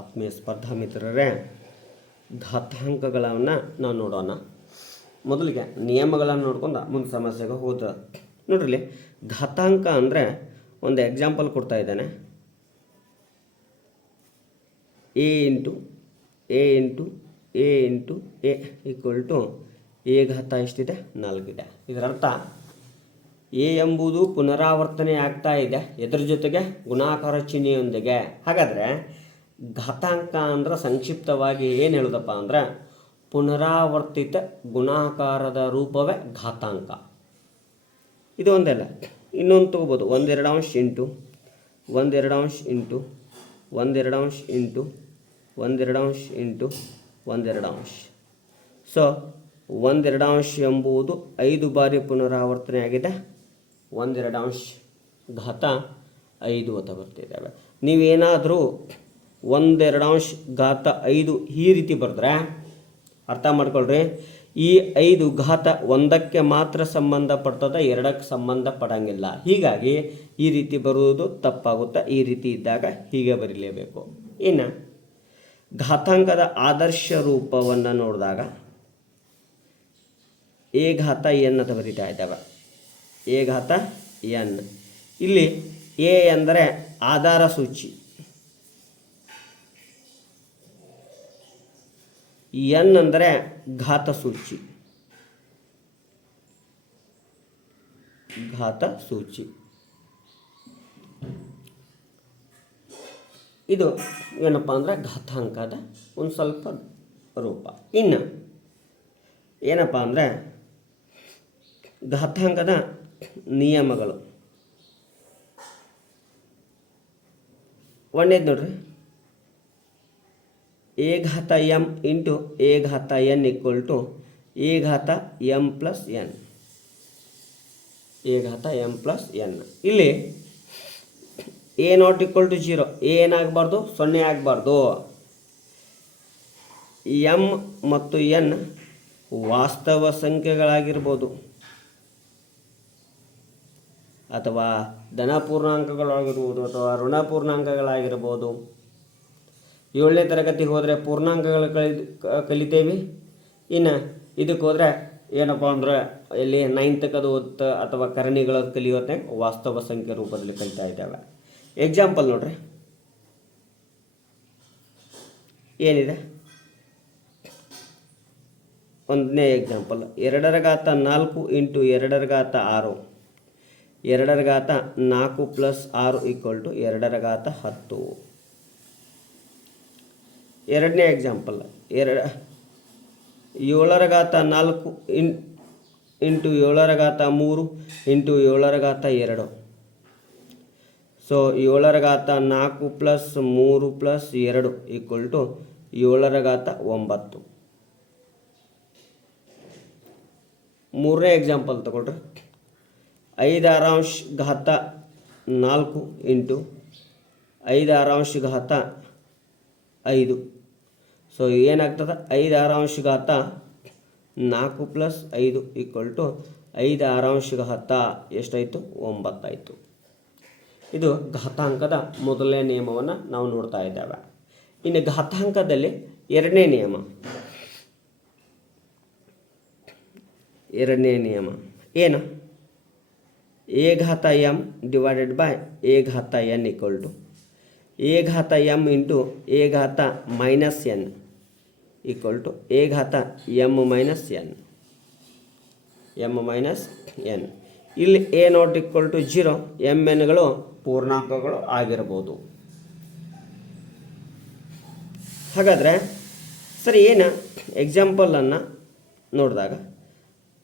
ಆತ್ಮೀಯ ಸ್ಪರ್ಧಾ ಮಿತ್ರರೇ ದತ್ತಾಂಕಗಳನ್ನು ನಾವು ನೋಡೋಣ. ಮೊದಲಿಗೆ ನಿಯಮಗಳನ್ನು ನೋಡ್ಕೊಂಡು ಮುಂದೆ ಸಮಸ್ಯೆಗೆ ಹೋದ. ನೋಡ್ರಿ, ಧಾತಾಂಕ ಅಂದರೆ ಒಂದು ಎಕ್ಸಾಂಪಲ್ ಕೊಡ್ತಾ ಇದ್ದಾನೆ. A into A into A into A equal to A ಘಾತ ಎಷ್ಟಿದೆ? ನಾಲ್ಕಿದೆ ಇದರರ್ಥ ಎ ಎಂಬುದು ಪುನರಾವರ್ತನೆ ಆಗ್ತಾ ಇದೆ, ಎದ್ರ ಜೊತೆಗೆ ಗುಣಾಕಾರ ಚಿಹ್ನೆಯೊಂದಿಗೆ. ಹಾಗಾದರೆ ಘಾತಾಂಕ ಅಂದ್ರೆ ಸಂಕ್ಷಿಪ್ತವಾಗಿ ಏನು ಹೇಳೋದಪ್ಪ ಅಂದ್ರೆ ಪುನರಾವರ್ತಿತ ಗುಣಾಕಾರದ ರೂಪವೇ ಘಾತಾಂಕ. ಇದು ಒಂದೆಲ್ಲ. ಇನ್ನೊಂದು ತೊಗೋಬೋದು. ಒಂದೆರಡು ಅಂಶ ಇಂಟು ಒಂದೆರಡು ಅಂಶ ಇಂಟು ಒಂದೆರಡು ಅಂಶ ಇಂಟು ಒಂದೆರಡು ಅಂಶ ಇಂಟು ಒಂದೆರಡು ಅಂಶ ಸೊ ಒಂದೆರಡು ಅಂಶ ಎಂಬುದು ಐದು ಬಾರಿ ಪುನರಾವರ್ತನೆ ಆಗಿದೆ. ಒಂದೆರಡು ಅಂಶ ಘಾತ ಐದು ಅಂತ ಬರ್ತಿದ್ದಾವೆ. ನೀವೇನಾದರೂ ಒಂದೆರಡು ಅಂಶ ಘಾತ ಐದು ಈ ರೀತಿ ಬರೆದ್ರೆ ಅರ್ಥ ಮಾಡ್ಕೊಳ್ರಿ. ಈ ಐದು ಘಾತ ಒಂದಕ್ಕೆ ಮಾತ್ರ ಸಂಬಂಧಪಡ್ತದ, ಎರಡಕ್ಕೆ ಸಂಬಂಧ ಸಂಬಂಧಪಡಂಗಿಲ್ಲ. ಹೀಗಾಗಿ ಈ ರೀತಿ ಬರುವುದು ತಪ್ಪಾಗುತ್ತೆ, ಈ ರೀತಿ ಇದ್ದಾಗ ಹೀಗೆ ಬರೀಲೇಬೇಕು. ಇನ್ನು ಘಾತಾಂಕದ ಆದರ್ಶ ರೂಪವನ್ನು ನೋಡಿದಾಗ ಎ ಘಾತ ಎನ್ ಅಂತ ಬರೀತಾ ಇದ್ದಾವೆ. ಎ ಘಾತ ಎನ್. ಇಲ್ಲಿ ಎ ಅಂದರೆ ಆಧಾರ ಸೂಚಿ. ಎನ್ ಅಂದರೆ ಘಾತ ಸೂಚಿ. ಘಾತ ಸೂಚಿ. ಇದು ಏನಪ್ಪ ಅಂದ್ರೆ ಘಾತಾಂಕದ ಒಂದು ಸ್ವಲ್ಪ ರೂಪ. ಇನ್ನು ಏನಪ್ಪ ಅಂದರೆ ಘಾತಾಂಕದ ನಿಯಮಗಳು. ಒಂದೇದು ನೋಡ್ರಿ. ಎ ಘಾತ ಎಂ ಇಂಟು ಎ ಘಾತ ಎನ್ ಈಕ್ವಲ್ ಟು ಎ ಘಾತ ಎಂ ಪ್ಲಸ್ ಎನ್. ಎ ಘಾತ ಎಂ ಪ್ಲಸ್ ಎನ್. ಇಲ್ಲಿ A not equal to zero. ಏನಾಗಬಾರ್ದು? ಸೊನ್ನೆ ಆಗಬಾರ್ದು. ಎಂ ಮತ್ತು ಎನ್ ವಾಸ್ತವ ಸಂಖ್ಯೆಗಳಾಗಿರ್ಬೋದು. ಅಥವಾ ಧನ ಪೂರ್ಣಾಂಕಗಳಾಗಿರ್ಬೋದು ಅಥವಾ ಋಣ ಪೂರ್ಣಾಂಕಗಳಾಗಿರ್ಬೋದು. ಏಳನೇ ತರಗತಿ ಹೋದರೆ ಪೂರ್ಣಾಂಕಗಳು ಕಲಿ ಕಲಿತೇವೆ. ಇನ್ನು ಇದಕ್ಕೆ ಹೋದರೆ ಏನಪ್ಪ ಅಂದ್ರೆ ಇಲ್ಲಿ ನೈನ್ತಕ್ಕೆ ಅದು ಓದ್ತ ಅಥವಾ ಕರಣಿಗಳ ಕಲಿಯೋತ್ತೆ ವಾಸ್ತವ ಸಂಖ್ಯೆ ರೂಪದಲ್ಲಿ ಕಲಿತಾ ಇದ್ದಾವೆ. ಎಕ್ಸಾಂಪಲ್ ನೋಡ್ರಿ. ಏನಿದೆ? ಒಂದನೇ ಎಕ್ಸಾಂಪಲ್ ಎರಡರ ಘಾತ ನಾಲ್ಕು ಇಂಟು ಎರಡರ ಘಾತ ಆರು. ಎರಡರ ಘಾತ ನಾಲ್ಕು ಪ್ಲಸ್ ಆರು ಈಕ್ವಲ್ ಟು ಎರಡರ ಘಾತ ಹತ್ತು. ಎರಡನೇ ಎಕ್ಸಾಂಪಲ್ ಎರಡ ಏಳರ ಘಾತ ನಾಲ್ಕು, ಇನ್, ಇಂಟು ಏಳರ ಘಾತ ಮೂರು, ಇಂಟು ಏಳರ ಘಾತ ಎರಡು. ಸೊ ಏಳರ ಘಾತ ನಾಲ್ಕು ಪ್ಲಸ್ ಮೂರು ಪ್ಲಸ್ ಎರಡು ಈಕ್ವಲ್ ಟು ಏಳರ ಘಾತ ಒಂಬತ್ತು. ಮೂರನೇ ಎಕ್ಸಾಂಪಲ್ ತಗೊಳ್ರಿ. ಐದಾರಾಂಶ ಘಾತ ನಾಲ್ಕು ಇಂಟು ಐದು ಆರಾಂಶ ಘಾತ ಐದು. ಸೊ ಏನಾಗ್ತದೆ? ಐದು ಆರಾಂಶ ಘಾತ ನಾಲ್ಕು ಪ್ಲಸ್ ಐದು ಈಕ್ವಲ್ ಟು ಐದು ಆರಾಂಶ ಘಾತ ಎಷ್ಟಾಯಿತು? ಒಂಬತ್ತಾಯಿತು. ಇದು ಘಾತಾಂಕದ ಮೊದಲನೇ ನಿಯಮವನ್ನು ನಾವು ನೋಡ್ತಾ ಇದ್ದೇವೆ. ಇನ್ನು ಘಾತಾಂಕದಲ್ಲಿ ಎರಡನೇ ನಿಯಮ. ಎರಡನೇ ನಿಯಮ. ಏನು? ಎ ಘಾತ ಎಂ ಡಿವೈಡೆಡ್ ಬೈ ಎ ಘಾತ ಎನ್ ಈಕ್ವಲ್ ಟು ಎ ಘಾತ ಎಂ ಇಂಟು ಎ ಘಾತ minus N equal to A ಘಾತ M minus N M minus N ಇಲ್ಲಿ A not equal to zero M ಎನ್ಗಳು ಪೂರ್ಣಾಂಕಗಳು ಆಗಿರ್ಬೋದು ಹಾಗಾದರೆ, ಸರಿ, ಏನು ಎಕ್ಸಾಂಪಲನ್ನು ನೋಡಿದಾಗ,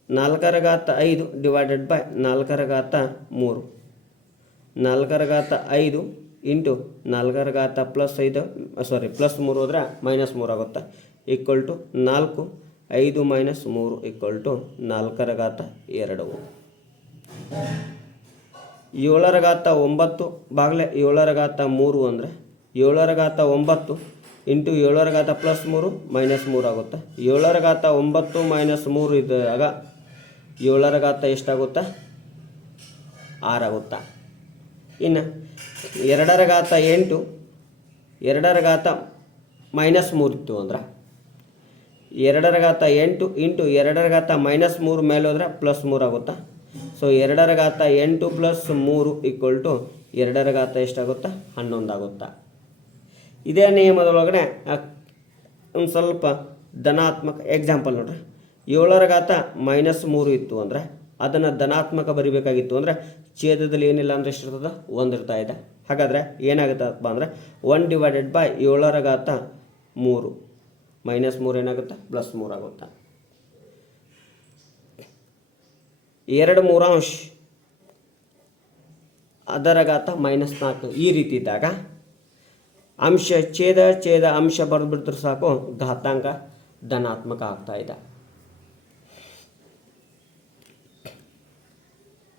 ನಾಲ್ಕರ ಘಾತ ಐದು ಡಿವೈಡೆಡ್ ಬೈ ನಾಲ್ಕರ ಘಾತ ಮೂರು. ನಾಲ್ಕರ ಘಾತ ಐದು ಇಂಟು ನಾಲ್ಕರ ಘಾತ ಪ್ಲಸ್ ಐದು ಸಾರಿ ಪ್ಲಸ್ ಮೂರು ಹೋದರೆ ಮೈನಸ್ ಮೂರು ಆಗುತ್ತೆ. ಈಕ್ವಲ್ ಟು ನಾಲ್ಕು, ಐದು ಮೈನಸ್ ಮೂರು ಈಕ್ವಲ್ ಟು ನಾಲ್ಕರ ಘಾತ ಎರಡು. ಏಳರ ಘಾತ ಒಂಬತ್ತು ಬಾಗಲೇ ಏಳರ ಘಾತ ಮೂರು ಅಂದರೆ ಏಳರ ಘಾತ ಒಂಬತ್ತು ಇಂಟು ಏಳರ ಘಾತ ಪ್ಲಸ್ ಮೂರು ಮೈನಸ್ ಮೂರು ಆಗುತ್ತೆ. ಏಳರ ಘಾತ ಒಂಬತ್ತು ಮೈನಸ್ ಮೂರು ಇದ್ದಾಗ ಏಳರ ಘಾತ ಎಷ್ಟಾಗುತ್ತಾ? ಆರಾಗುತ್ತಾ ಇನ್ನು ಎರಡರ ಘಾತ ಎಂಟು, ಎರಡರ ಘಾತ ಮೈನಸ್ ಮೂರು ಇತ್ತು ಅಂದ್ರೆ ಎರಡರ ಘಾತ ಎಂಟು ಇಂಟು ಎರಡರ ಘಾತ ಮೈನಸ್ ಮೂರು ಮೇಲೆ ಹೋದರೆ ಪ್ಲಸ್ ಮೂರು ಆಗುತ್ತಾ? ಸೊ ಎರಡರ ಘಾತ ಎಂಟು ಪ್ಲಸ್ ಮೂರು ಈಕ್ವಲ್ ಟು ಎರಡರ ಘಾತ ಎಷ್ಟಾಗುತ್ತಾ? ಹನ್ನೊಂದು ಆಗುತ್ತಾ? ಇದೇ ನಿಯಮದೊಳಗಡೆ ಒಂದು ಸ್ವಲ್ಪ ಧನಾತ್ಮಕ ಎಕ್ಸಾಂಪಲ್ ನೋಡ್ರಿ. ಏಳರ ಘಾತ ಮೈನಸ್ ಮೂರು ಇತ್ತು ಅಂದರೆ, ಅದನ್ನು ಧನಾತ್ಮಕ ಬರಿಬೇಕಾಗಿತ್ತು ಅಂದರೆ, ಛೇದದಲ್ಲಿ ಏನಿಲ್ಲ ಅಂದರೆ ಎಷ್ಟಿರ್ತದೆ? ಒಂದು ಇರ್ತಾ ಇದೆ. ಹಾಗಾದರೆ ಏನಾಗುತ್ತಪ್ಪ ಅಂದರೆ ಒನ್ ಡಿವೈಡೆಡ್ ಬೈ ಏಳರ ಘಾತ ಮೂರು. ಮೈನಸ್ ಮೂರು ಏನಾಗುತ್ತೆ? ಪ್ಲಸ್ ಮೂರು ಆಗುತ್ತೆ. ಎರಡು ಮೂರಾಂಶ ಅದರ ಘಾತ ಮೈನಸ್ ನಾಲ್ಕು ಈ ರೀತಿ ಇದ್ದಾಗ ಅಂಶ ಛೇದ ಛೇದ ಅಂಶ ಬರೆದ್ಬಿಟ್ರೆ ಸಾಕು ಘಾತಾಂಕ ಧನಾತ್ಮಕ ಆಗ್ತಾ ಇದೆ.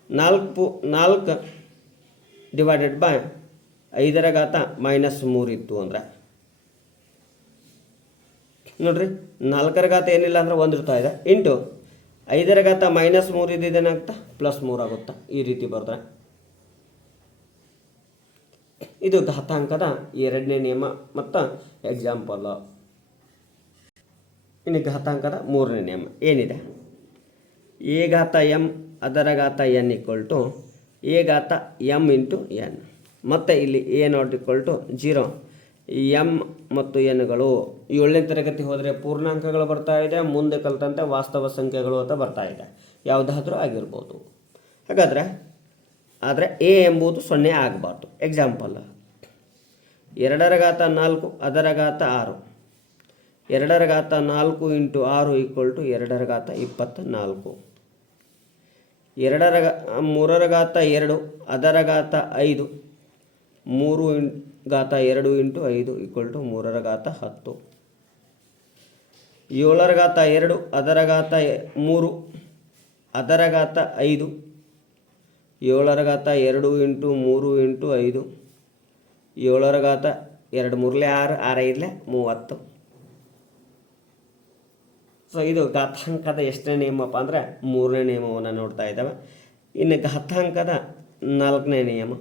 ನಾಲ್ಕು ನಾಲ್ಕು ಡಿವೈಡೆಡ್ ಬೈ ಐದರ ಘಾತ ಮೈನಸ್ ಮೂರು ಇತ್ತು ಅಂದರೆ ನೋಡ್ರಿ, ನಾಲ್ಕರ ಘಾತ ಏನಿಲ್ಲ ಅಂದ್ರೆ ಒಂದು ಇರ್ತಾ ಇದೆ. ಇಂಟು ಐದರ ಘಾತ ಮೈನಸ್ ಮೂರು ಇದ್ದೇನಾಗ್ತಾ ಪ್ಲಸ್ ಮೂರು ಆಗುತ್ತಾ? ಈ ರೀತಿ ಬರೆದ್ರೆ. ಇದು ಘಾತಾಂಕದ ಎರಡನೇ ನಿಯಮ ಮತ್ತು ಎಕ್ಸಾಂಪಲ್ ಇನ್ನು ಘಾತಾಂಕದ ಮೂರನೇ ನಿಯಮ. ಏನಿದೆ? ಎ ಘಾತ ಎಂ ಅದರ ಘಾತ ಎನ್ ಈಕ್ವಲ್ ಟು ಎ ಘಾತ ಎಂ ಇಂಟು ಎನ್ ಮತ್ತು ಇಲ್ಲಿ a not equal to zero m ಮತ್ತು ಎನ್ಗಳು. ಏಳನೇ ತರಗತಿ ಹೋದರೆ ಪೂರ್ಣಾಂಕಗಳು ಬರ್ತಾ ಇದೆ, ಮುಂದೆ ಕಲಿತಂತೆ ವಾಸ್ತವ ಸಂಖ್ಯೆಗಳು ಅಂತ ಬರ್ತಾ ಇದೆ. ಯಾವುದಾದ್ರೂ ಆಗಿರ್ಬೋದು. ಹಾಗಾದರೆ, ಆದರೆ ಎ ಎಂಬುದು ಸೊನ್ನೆ ಆಗಬಾರ್ದು. ಎಕ್ಸಾಂಪಲ್ ಎರಡರ ಘಾತ ನಾಲ್ಕು, ಅದರ ಘಾತ ಆರು. ಎರಡರ ಘಾತ ನಾಲ್ಕು ಇಂಟು ಆರು ಈಕ್ವಲ್ ಟು ಎರಡರ ಘಾತ ಇಪ್ಪತ್ತ ನಾಲ್ಕು ಎರಡರ ಮೂರರ ಘಾತ ಎರಡು, ಅದರ ಘಾತ ಐದು. ಮೂರು ಇನ್ ಘಾತ ಎರಡು ಇಂಟು ಐದು ಈಕ್ವಲ್ ಟು ಮೂರರ ಘಾತ ಹತ್ತು. ಏಳರ ಘಾತ ಎರಡು, ಅದರ ಘಾತ ಮೂರು, ಅದರ ಘಾತ ಐದು. ಏಳರ ಘಾತ ಎರಡು ಇಂಟು ಮೂರು ಇಂಟು ಐದು. ಏಳರ ಘಾತ ಎರಡು ಮೂರಲೆ ಆರು ಆರು ಐದಲೆ ಮೂವತ್ತು. ಸೊ ಇದು ಘಾತಾಂಕದ ಎಷ್ಟನೇ ನಿಯಮಪ್ಪ ಅಂದರೆ ಮೂರನೇ ನಿಯಮವನ್ನು ನೋಡ್ತಾ ಇದ್ದಾವೆ. ಇನ್ನು ಘಾತಾಂಕದ ನಾಲ್ಕನೇ ನಿಯಮ.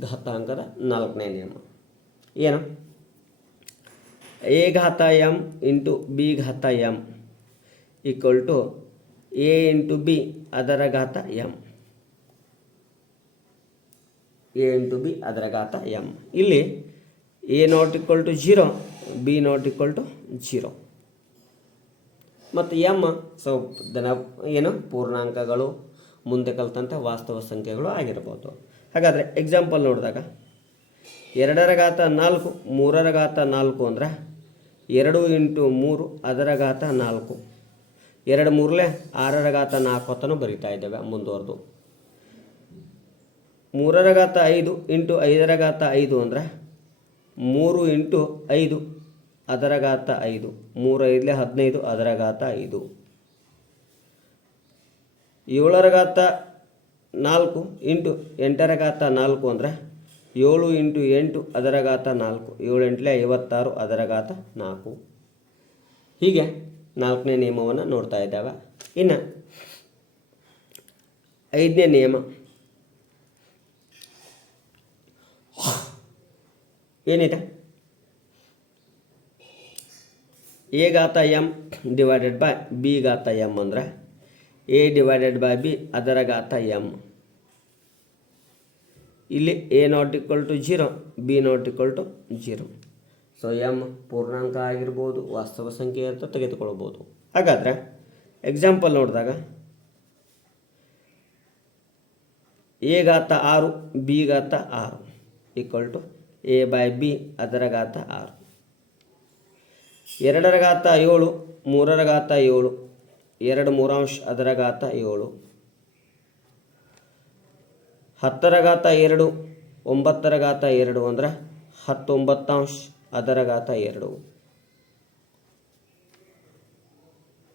ಘಾತಾಂಕದ ನಾಲ್ಕನೇ ನಿಯಮ. ಏನು? ಎ ಘಾತ ಎಂ ಇಂಟು ಬಿ ಘಾತ m equal to a into b ಅದರ ಘಾತ ಎಂ ಎ ಇಂಟು ಬಿ ಅದರ ಘಾತ ಎಂ ಇಲ್ಲಿ a not equal to zero, b not equal to zero. ಮತ್ತು ಎಂ ಸೊ ದನ ಏನು? ಪೂರ್ಣಾಂಕಗಳು, ಮುಂದೆ ಕಲಿತಂಥ ವಾಸ್ತವ ಸಂಖ್ಯೆಗಳು ಆಗಿರ್ಬೋದು. ಹಾಗಾದರೆ ಎಕ್ಸಾಂಪಲ್ ನೋಡಿದಾಗ ಎರಡರ ಘಾತ ನಾಲ್ಕು ಮೂರರ ಘಾತ ನಾಲ್ಕು ಅಂದರೆ ಎರಡು ಇಂಟು ಮೂರು ಅದರ ಘಾತ ನಾಲ್ಕು. ಎರಡು ಮೂರಲೇ ಆರರ ಘಾತ ನಾಲ್ಕು ಅಂತಲೂ ಬರೀತಾ ಇದ್ದೇವೆ ಮುಂದುವರೆದು. ಮೂರರ ಘಾತ ಐದು ಇಂಟು ಐದರ ಘಾತ ಐದು ಅಂದರೆ ಮೂರು ಇಂಟು ಐದು ಅದರ ಘಾತ ಐದು. ಮೂರು ಐದಲೇ ಹದಿನೈದು ಅದರ ಘಾತ ಐದು. ಏಳರ ಘಾತ ನಾಲ್ಕು ಇಂಟು ಎಂಟರ ಘಾತ ನಾಲ್ಕು ಅಂದರೆ ಏಳು ಇಂಟು ಎಂಟು ಅದರ ಘಾತ ನಾಲ್ಕು, ಏಳು ಎಂಟಲೆ ಐವತ್ತಾರು ಅದರ ಘಾತ ನಾಲ್ಕು. ಹೀಗೆ ನಾಲ್ಕನೇ ನಿಯಮವನ್ನು ನೋಡ್ತಾ ಇದ್ದಾವೆ. ಇನ್ನು ಐದನೇ ನಿಯಮ. ಏನಿದೆ? ಎ ಘಾತ ಎಂ ಡಿವೈಡೆಡ್ ಬೈ ಬಿ ಘಾತ ಎಂ ಅಂದರೆ ಎ ಡಿವೈಡೆಡ್ ಬೈ ಬಿ ಅದರ ಘಾತ ಎಂ ಇಲ್ಲಿ a not equal to zero b not equal to zero so m ಪೂರ್ಣಾಂಕ ಆಗಿರ್ಬೋದು, ವಾಸ್ತವ ಸಂಖ್ಯೆ ಅಂತ ತೆಗೆದುಕೊಳ್ಬೋದು. ಹಾಗಾದರೆ ಎಕ್ಸಾಂಪಲ್ ನೋಡಿದಾಗ ಎ ಘಾತ ಆರು ಬಿ ಘಾತ ಆರು equal to a by b ಅದರ ಘಾತ ಆರು. ಎರಡರ ಘಾತ ಏಳು, ಮೂರರ ಘಾತ ಏಳು. ಎರಡು ಮೂರಾಂಶ ಅದರ ಘಾತ ಏಳು. ಹತ್ತರ ಘಾತ ಎರಡು ಒಂಬತ್ತರ ಘಾತ ಎರಡು ಅಂದರೆ ಹತ್ತೊಂಬತ್ತಾಂಶ ಅದರ ಘಾತ ಎರಡು.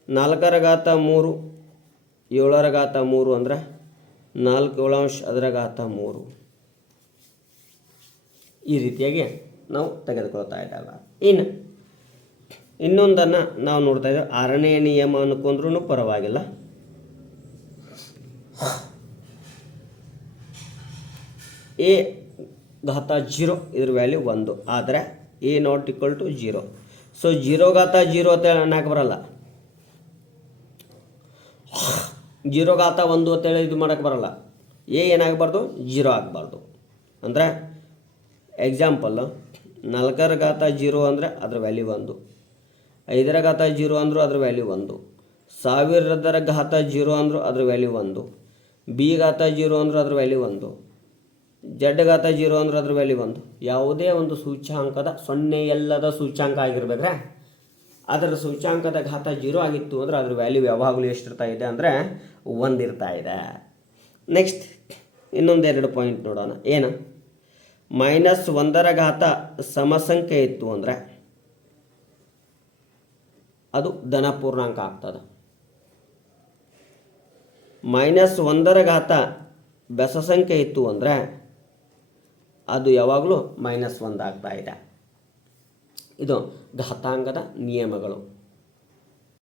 ನಾಲ್ಕರ ಘಾತ ಮೂರು ಏಳರ ಘಾತ ಮೂರು ಅಂದರೆ ನಾಲ್ಕು ಏಳಾಂಶ ಅದರ ಘಾತ ಮೂರು. ಈ ರೀತಿಯಾಗಿ ನಾವು ತೆಗೆದುಕೊಳ್ತಾ ಇದ್ದಾವೆ. ಇನ್ನು ಇನ್ನೊಂದನ್ನು ನಾವು ನೋಡ್ತಾ ಇದ್ದೇವೆ. ಆರನೇ ನಿಯಮ ಅನ್ಕೊಂಡ್ರೂ ಪರವಾಗಿಲ್ಲ. ಎ ಘಾತ ಜೀರೋ ಇದ್ರ ವ್ಯಾಲ್ಯೂ ಒಂದು. ಆದರೆ a not equal to zero. So zero ಘಾತ ಜೀರೋ ಅಂತ ಅನ್ನಕ್ಕೆ ಬರಲ್ಲ. ಜೀರೋ ಘಾತ ಒಂದು ಅಂತೇಳಿ ಇದು ಮಾಡೋಕ್ಕೆ ಬರಲ್ಲ. ಎ ಏನಾಗಬಾರ್ದು? ಜೀರೋ ಆಗಬಾರ್ದು. ಅಂದರೆ ಎಕ್ಸಾಂಪಲ್ ನಾಲ್ಕರ ಘಾತ ಜೀರೋ ಅಂದರೆ ಅದ್ರ ವ್ಯಾಲ್ಯೂ ಒಂದು. ಐದರ ಘಾತ ಜೀರೋ ಅಂದರೂ ಅದ್ರ ವ್ಯಾಲ್ಯೂ ಒಂದು. ಸಾವಿರದರ ಘಾತ ಜೀರೋ ಅಂದರೂ ಅದ್ರ ವ್ಯಾಲ್ಯೂ ಒಂದು. ಬಿ ಘಾತ ಜೀರೋ ಅಂದರೂ ಅದ್ರ ವ್ಯಾಲ್ಯೂ ಒಂದು. ಜಡ್ ಘಾತ ಜೀರೋ ಅಂದ್ರೆ ಅದ್ರ ವ್ಯಾಲ್ಯೂ ಒಂದು. ಯಾವುದೇ ಒಂದು ಸೂಚ್ಯಾಂಕದ ಸೊನ್ನೆ ಎಲ್ಲದ ಸೂಚ್ಯಾಂಕ ಆಗಿರ್ಬೇಕ್ರೆ, ಅದರ ಸೂಚ್ಯಾಂಕದ ಘಾತ ಜೀರೋ ಆಗಿತ್ತು ಅಂದರೆ ಅದ್ರ ವ್ಯಾಲ್ಯೂ ಯಾವಾಗಲೂ ಎಷ್ಟಿರ್ತಾ ಇದೆ ಅಂದರೆ ಒಂದು ಇರ್ತಾ ಇದೆ ನೆಕ್ಸ್ಟ್ ಇನ್ನೊಂದೆರಡು ಪಾಯಿಂಟ್ ನೋಡೋಣ. ಏನು? ಮೈನಸ್ ಒಂದರ ಘಾತ ಸಮಸಂಖ್ಯೆ ಇತ್ತು ಅಂದರೆ ಅದು ಧನಪೂರ್ಣಾಂಕ ಆಗ್ತದೆ. ಮೈನಸ್ ಒಂದರ ಘಾತ ಬೆಸ ಸಂಖ್ಯೆ ಇತ್ತು ಅಂದರೆ ಅದು ಯಾವಾಗಲೂ ಮೈನಸ್ ಒಂದು ಆಗ್ತಾ ಇದೆ. ಇದು ಘಾತಾಂಗದ ನಿಯಮಗಳು.